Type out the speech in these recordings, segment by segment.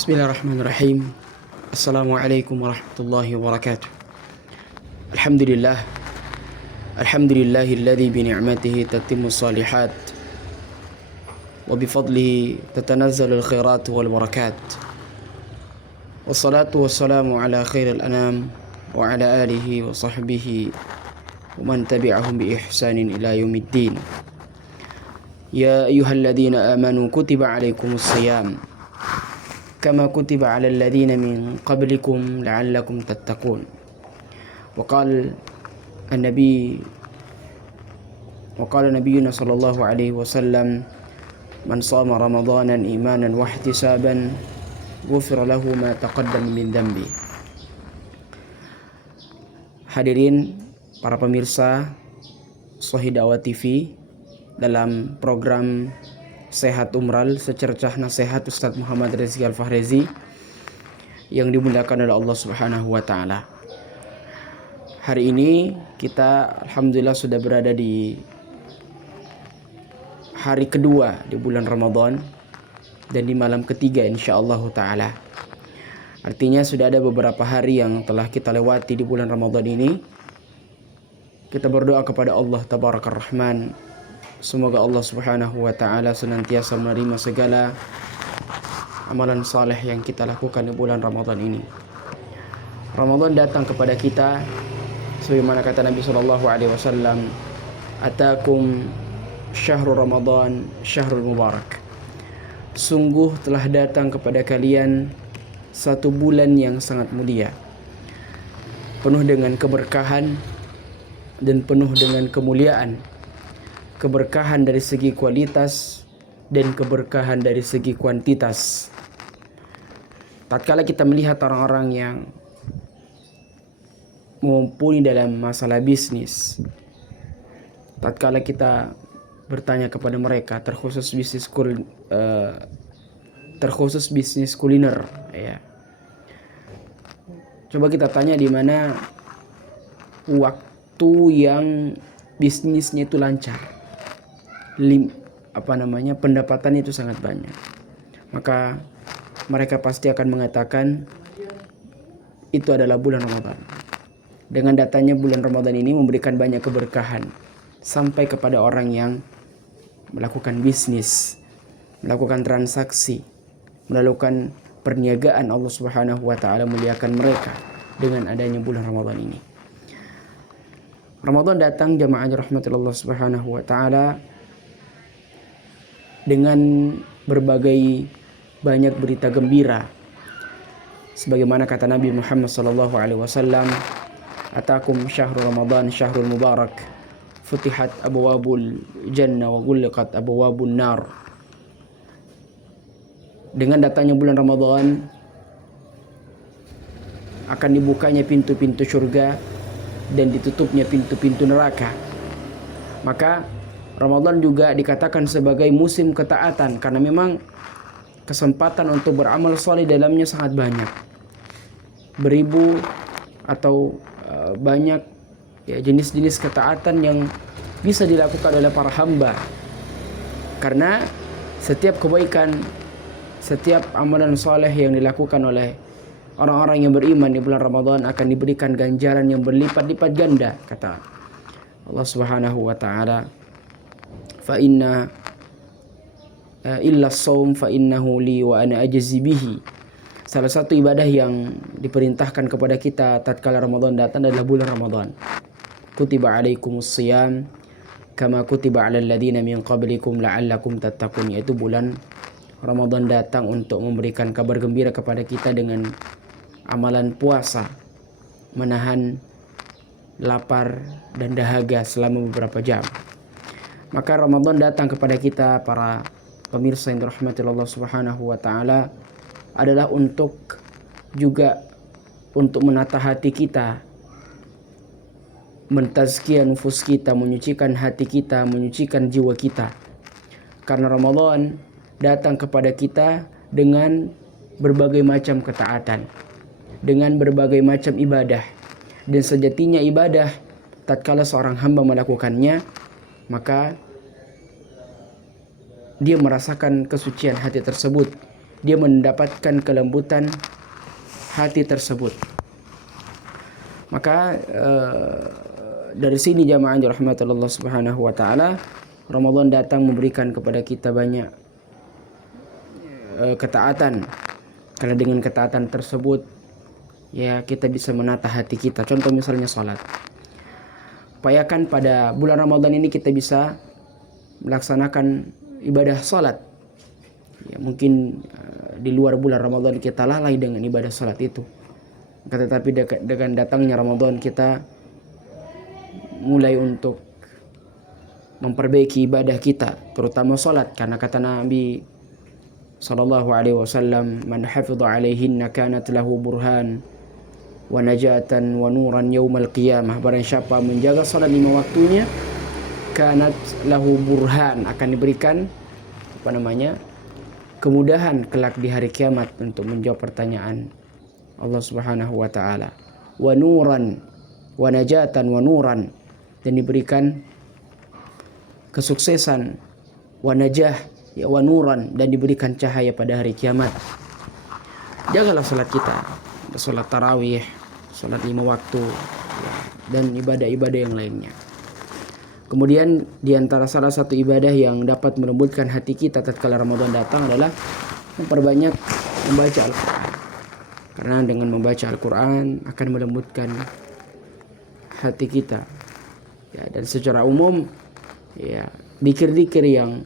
Bismillahirrahmanirrahim. Assalamualaikum warahmatullahi wabarakatuh. Alhamdulillah. Alhamdulillahilladzi bi ni'matihi tatimmu shalihat wa bi fadlihi tatanazzalu al-khairat wal barakat. Wassalatu wassalamu ala khairil anam wa ala alihi wa sahbihi wa man tabi'ahum bi ihsanin ila yaumiddin. Ya ayyuhalladzina amanu kutiba alaikumus shiyam كما كتب على الذين من قبلكم لعلكم تتقون. وقال نبينا صلى الله عليه وسلم من صام رمضانا إيمانا واحتسابا غفر له ما تقدم من ذنبه. Hadirin para pemirsa Shahih Dakwah TV, dalam program Sehat Umral secercah nasihat Ustadz Muhammad Rizky Al-Fahrezi yang dimuliakan oleh Allah Subhanahu wa Ta'ala. Hari ini kita alhamdulillah sudah berada di hari kedua di bulan Ramadan dan di malam ketiga insyaallah Ta'ala. Artinya sudah ada beberapa hari yang telah kita lewati di bulan Ramadan ini. Kita berdoa kepada Allah Tabarakar Rahman, semoga Allah Subhanahu wa Ta'ala senantiasa menerima segala amalan saleh yang kita lakukan di bulan Ramadan ini. Ramadan datang kepada kita sebagaimana kata Nabi sallallahu alaihi wasallam, "Atakum syahrul Ramadan, syahrul mubarak." Sungguh telah datang kepada kalian satu bulan yang sangat mulia, penuh dengan keberkahan dan penuh dengan kemuliaan. Keberkahan dari segi kualitas dan keberkahan dari segi kuantitas. Tatkala kita melihat orang-orang yang mumpuni dalam masalah bisnis, tatkala kita bertanya kepada mereka, terkhusus bisnis kuliner, ya. Coba kita tanya di mana waktu yang bisnisnya itu lancar, pendapatan itu sangat banyak, maka mereka pasti akan mengatakan itu adalah bulan Ramadan. Dengan datanya bulan Ramadan ini memberikan banyak keberkahan sampai kepada orang yang melakukan bisnis, melakukan transaksi, melakukan perniagaan. Allah Subhanahu wa Ta'ala muliakan mereka dengan adanya bulan Ramadan ini. Ramadan datang jamaah rahmatullah Subhanahu wa Ta'ala dengan berbagai banyak berita gembira, sebagaimana kata Nabi Muhammad sallallahu alaihi wasallam, "Atakum syahrul Ramadan syahrul mubarak, futihat abwabul jannah wa ghulqat abwabun nar." Dengan datangnya bulan Ramadan akan dibukanya pintu-pintu surga dan ditutupnya pintu-pintu neraka. Maka Ramadan juga dikatakan sebagai musim ketaatan karena memang kesempatan untuk beramal saleh dalamnya sangat banyak. Beribu atau banyak jenis-jenis ketaatan yang bisa dilakukan oleh para hamba. Karena setiap kebaikan, setiap amalan saleh yang dilakukan oleh orang-orang yang beriman di bulan Ramadan akan diberikan ganjaran yang berlipat-lipat ganda, kata Allah Subhanahu wa Ta'ala. Fa inna illa shaum fa innahu li wa ana ajzi bihi. Salah satu ibadah yang diperintahkan kepada kita tatkala Ramadan datang adalah bulan Ramadan. Kutiba alaikumus shiyam kama kutiba alal ladzina min qablikum la'allakum tattaqun. Yaitu bulan Ramadan datang untuk memberikan kabar gembira kepada kita dengan amalan puasa, menahan lapar dan dahaga selama beberapa jam. Maka Ramadan datang kepada kita para pemirsa yang dirahmati Allah Subhanahu wa Ta'ala adalah untuk menata hati kita, mentazkiyah nufus kita, menyucikan hati kita, menyucikan jiwa kita. Karena Ramadan datang kepada kita dengan berbagai macam ketaatan, dengan berbagai macam ibadah. Dan sejatinya ibadah tatkala seorang hamba melakukannya, maka dia merasakan kesucian hati tersebut dia mendapatkan kelembutan hati tersebut. Maka dari sini jamaah dirahmati Allah Subhanahu wa taala, Ramadan datang memberikan kepada kita banyak ketaatan. Karena dengan ketaatan tersebut ya kita bisa menata hati kita. Contoh misalnya salat. Upayakan pada bulan Ramadan ini kita bisa melaksanakan ibadah salat. Ya, mungkin di luar bulan Ramadan kita lalai dengan ibadah salat itu. Tetapi dengan datangnya Ramadan kita mulai untuk memperbaiki ibadah kita, terutama salat, karena kata Nabi sallallahu alaihi wasallam, "Man hafidha 'alaihinna kanat lahu burhan wa najatan wa nuran yaumal qiyamah." Barang siapa menjaga salat 5 waktunya, kanat lahu burhan, akan diberikan kemudahan kelak di hari kiamat untuk menjawab pertanyaan Allah Subhanahu wa taala. Wa nuran wa najatan wa nuran, dan diberikan kesuksesan, wa najah ya wa nuran, dan diberikan cahaya pada hari kiamat. Jagalah salat kita, salat tarawih, salat 5 waktu, dan ibadah-ibadah yang lainnya. Kemudian di antara salah satu ibadah yang dapat melembutkan hati kita tatkala Ramadan datang adalah memperbanyak membaca Al-Quran. Karena dengan membaca Al-Quran akan melembutkan hati kita. Ya, dan secara umum ya zikir-zikir yang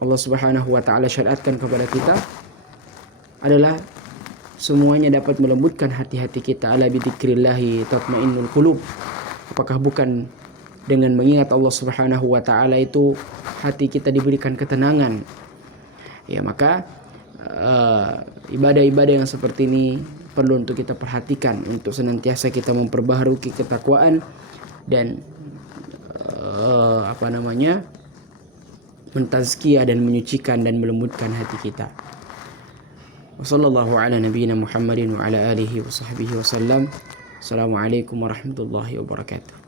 Allah Subhanahu wa taala syariatkan kepada kita adalah semuanya dapat melembutkan hati-hati kita. Ala bi dzikrillahi tatmainnul qulub. Apakah bukan dengan mengingat Allah Subhanahu wa taala itu hati kita diberikan ketenangan? Ya, maka ibadah-ibadah yang seperti ini perlu untuk kita perhatikan, untuk senantiasa kita memperbaharui ketakwaan dan mentazkiyah dan menyucikan dan melembutkan hati kita. Wassallallahu ala nabiyyina Muhammadin wa ala alihi wa sahbihi wasallam. Assalamualaikum warahmatullahi wabarakatuh.